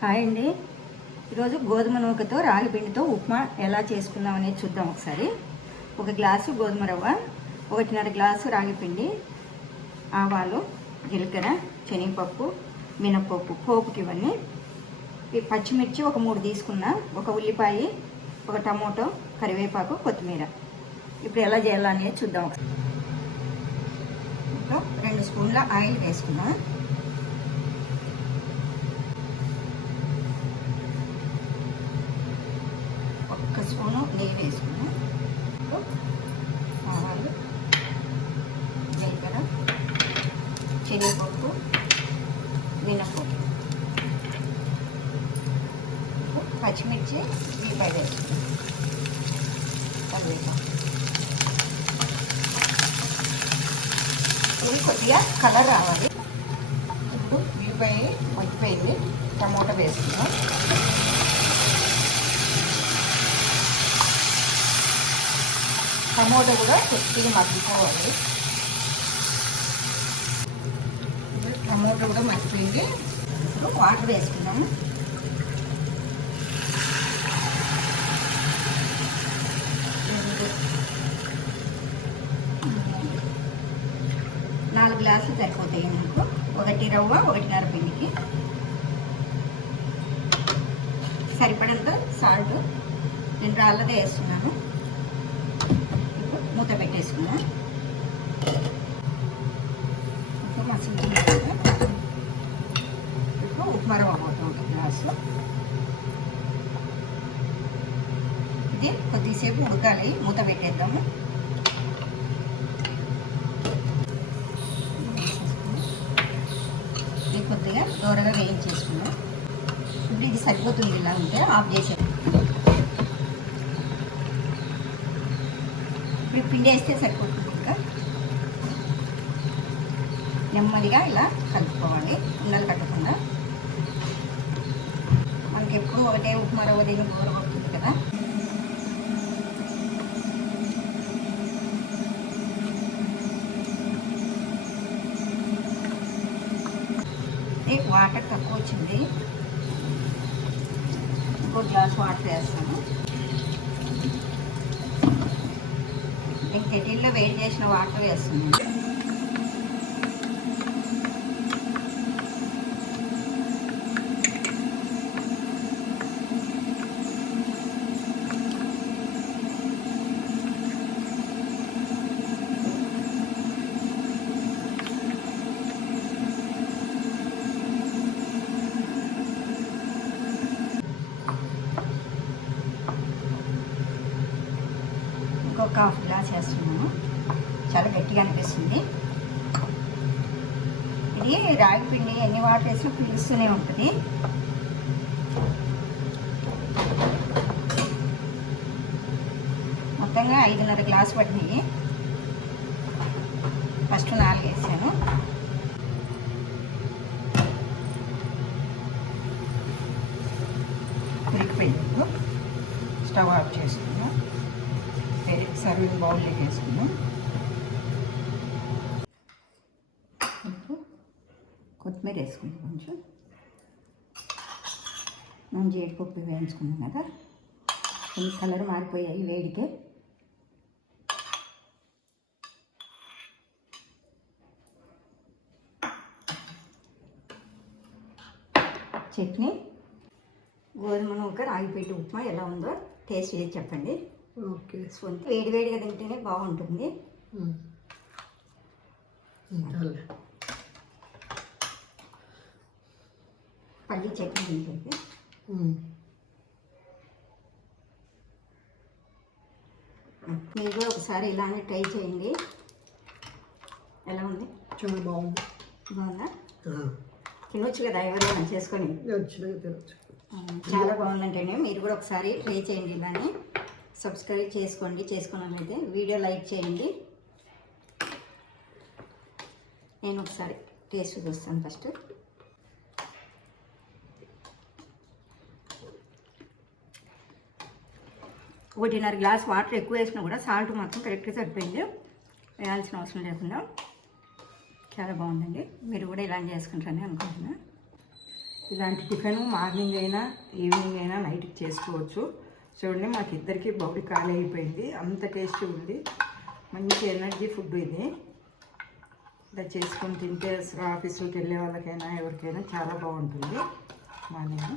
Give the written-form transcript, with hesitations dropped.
Hi అండి. ఈరోజు గోధుమ నూకతో రాగి పిండితో ఉప్మా ఎలా చేసుకుందాం అనేది చూద్దాం. ఒకసారి 1 గ్లాసు గోధుమ రవ్వ, 1.5 గ్లాసు రాగి పిండి, ఆవాలు, జీలకర్ర, శనగపప్పు, మినపప్పు పోపుకి ఇవన్నీ, ఈ పచ్చిమిర్చి ఒక 3 తీసుకున్నా, 1 ఉల్లిపాయ, 1 టమోటో, కరివేపాకు, కొత్తిమీర. ఇప్పుడు ఎలా చేయాలనేది చూద్దాం. ఇప్పుడు 2 స్పూన్ల ఆయిల్ వేసుకున్నా, 1 స్పూను నెయ్యి వేసుకున్నాం. ఆవాలు, జీలకర్ర, శనగపప్పు, మినపప్పు, పచ్చిమిర్చి, ఉల్లిపాయ వేసుకున్నాం, కరివేపాకు. ఇది కొద్దిగా కలర్ రావాలి. ఇప్పుడు ఉల్లిపాయ మగ్గిపోయింది, టమోటా వేసుకున్నాం. టమోటా కూడా కొద్దిగా మగ్గిపోవాలి. టమోటా కూడా మగ్గిపోయింది. ఇప్పుడు వాటర్ వేసుకున్నాము. నాలుగు గ్లాసులు సరిపోతాయి నాకు. 1 రవ్వ, 1.5 పిండికి సరిపడంత సాల్ట్. 2 రాళ్ళదే వేస్తున్నాను. మూత పెట్టేసుకున్నా. ఇప్పుడు మసాలా ఇప్పుడు ఉప్మా రవ్వ పోతాం 1 గ్లాసు. ఇది కొద్దిసేపు ఉడకాలి, మూత పెట్టేద్దాము. ఇది కొద్దిగా దూరగా వేయించేసుకున్నాం. ఇప్పుడు ఇది సరిపోతుంది. ఇలా ఉంటే ఆఫ్ చేసేది. ఇప్పుడు పిండి వేస్తే సరిపోతుంది. ఇంకా నెమ్మదిగా ఇలా కలుపుకోవాలి, ఉండలు కట్టకుండా. మనకి ఎప్పుడు ఒకటే ఉప్మా రవ్వ దీన్ని బోర కొడుతుంది కదా. వాటర్ తక్కువ వచ్చింది, 1 గ్లాస్ వాటర్ వేస్తాను. నేను కెటిల్లో వేడి చేసిన వాటర్ వేస్తున్నాను. ఇంకొక 1/2 గ్లాస్ వేస్తున్నాను. చాలా గట్టిగా అనిపిస్తుంది. ఇది రాగి పిండి ఎన్ని వాటర్ వేసినా పిలుస్తూనే ఉంటుంది. మొత్తంగా 5.5 గ్లాసు పట్టినాయి. ఫస్ట్ 4 వేసాను. ఉడికిపోయింది. స్టవ్ ఆఫ్ చేసుకున్నాం. సర్వింగ్ బౌల్లో వేసుకున్నాం. కొత్తిమీర వేసుకుంటాం. కొంచెం మనం జీడిపప్పు వేయించుకున్నాం కదా, కొన్ని కలర్ మారిపోయాయి వేడికే. చట్నీ. గోధుమ నూక రాగి పిండి ఉప్మా ఎలా ఉందో టేస్ట్ చేసి చెప్పండి. ఓకే. వేడి వేడిగా తింటేనే బాగుంటుంది. పల్లి చట్నీ తింటుంది. మీరు కూడా ఒకసారి ఇలానే ట్రై చేయండి. ఎలా ఉంది? చాలా బాగుంది. బాగుందా? తినొచ్చు కదా ఎవరైనా చేసుకొని. తినొచ్చు. చాలా బాగుందంటేనే మీరు కూడా ఒకసారి ట్రై చేయండి. ఇలానే సబ్స్క్రైబ్ చేసుకోండి. చేసుకున్నట్లయితే వీడియో లైక్ చేయండి. నేను ఒకసారి టేస్ట్ చూస్తాను. ఫస్ట్ 1.5 గ్లాస్ వాటర్ ఎక్కువ వేసినా కూడా సాల్ట్ మాత్రం కరెక్ట్గా సరిపోయింది. వేయాల్సిన అవసరం లేకుండా చాలా బాగుందండి. మీరు కూడా ఇలా చేసుకుంటారని అనుకుంటున్నాను. ఇలాంటి టిఫిన్ మార్నింగ్ అయినా ఈవినింగ్ అయినా నైట్కి చేసుకోవచ్చు. చూడండి మాకు ఇద్దరికి బౌడి ఖాళీ అయిపోయింది, అంత టేస్టీ ఉంది. మంచి ఎనర్జీ ఫుడ్ ఇది. ఇలా చేసుకొని తింటే అసలు ఆఫీసులకు వెళ్ళే వాళ్ళకైనా ఎవరికైనా చాలా బాగుంటుంది మార్నింగ్.